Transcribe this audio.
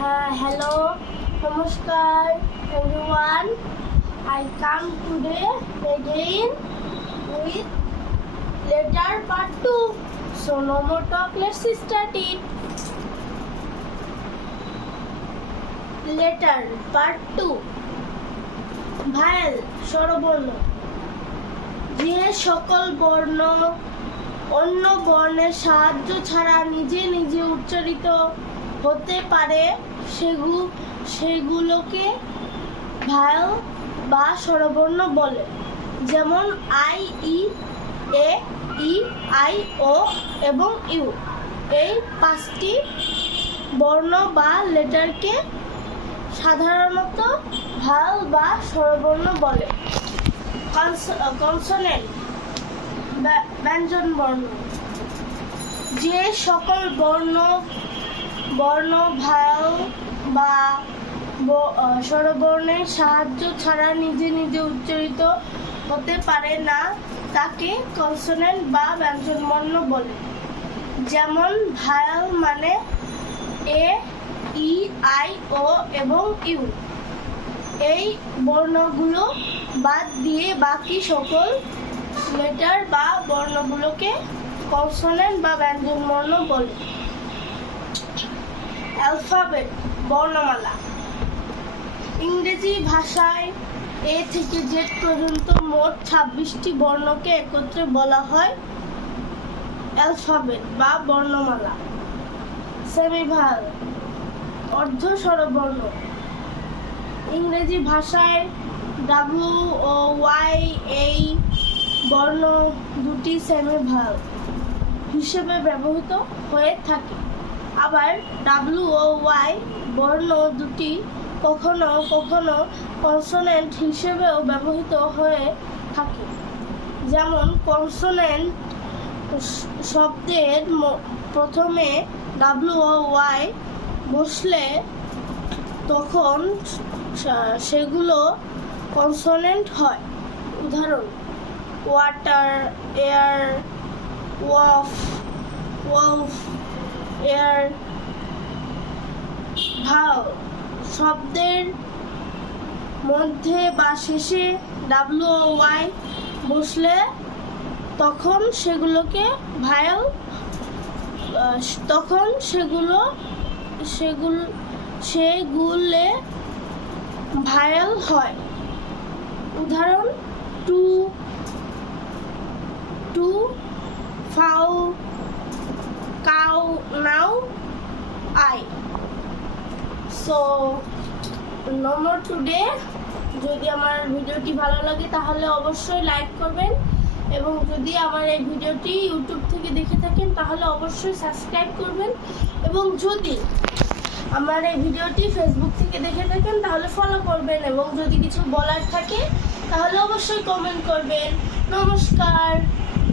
Hello, Namaskar everyone. I come today again with letter part 2. So no more talk, let's start it. Letter part 2. Vowel স্বরবর্ণ যে সকল বর্ণ অন্য বর্ণের সাহায্য ছাড়া নিজে নিজে উচ্চারিত হতে পারে সেগুলোকে ভায়েল বা স্বরবর্ণ বলে। যেমন I, E, A, E, I, ও এবং ইউ। এই পাঁচটি বর্ণ বা লেটারকে সাধারণত ভায়েল বা স্বরবর্ণ বলে। কনসোনেন্ট ব্যঞ্জন বর্ণ যে সকল বর্ণ ভায়েল বা স্বরবর্ণের সাহায্য ছাড়া নিজে নিজে উচ্চারিত হতে পারে না তাকে কনসোনেন্ট বা ব্যঞ্জন বর্ণ বলে। যেমন ভায়েল মানে এ, ই, আই, ও এবং ইউ। এই বর্ণগুলো বাদ দিয়ে বাকি সকল লেটার বা বর্ণগুলোকে কনসোনেন্ট বা ব্যঞ্জন বর্ণ বলে। অ্যালফাবেট বর্ণমালা ইংরেজি ভাষায় এ থেকে জেড পর্যন্ত মোট 26টি বর্ণকে একত্রে বলা হয় অ্যালফাবেট বা বর্ণমালা। সেমিভায়েল অর্ধ স্বরবর্ণ ইংরেজি ভাষায় ডাব্লিউ ও ওয়াই এই বর্ণ দুটি সেমিভায়েল হিসেবে ব্যবহৃত হয়ে থাকে। আবার ডাব্লিউ ও ওয়াই বর্ণ দুটি কখনো কখনো কনসোনেন্ট হিসেবেও ব্যবহৃত হয়ে থাকে। যেমন কনসোনেন্ট শব্দের প্রথমে ডাব্লিউ ও ওয়াই বসলে তখন সেগুলো কনসোনেন্ট হয়। উদাহরণ ওয়াটার, এয়ার, ওয়াফ, ওয়াফ, এয়ার। ভাও শব্দের মধ্যে বা শেষে ডাব্লিউ ও ওয়াই বসলে তখন সেগুলোকে ভায়েল সেগুলো ভায়েল হয়। উদাহরণ টু, ফাউ, cow, now, I. So no more today. যদি আমার ভিডিওটি ভালো লাগে তাহলে অবশ্যই লাইক করবেন, এবং যদি আমার এই ভিডিওটি ইউটিউব থেকে দেখে থাকেন তাহলে অবশ্যই সাবস্ক্রাইব করবেন, এবং যদি আমার এই ভিডিওটি ফেসবুক থেকে দেখে থাকেন তাহলে ফলো করবেন, এবং যদি কিছু বলার থাকে তাহলে অবশ্যই কমেন্ট করবেন। নমস্কার।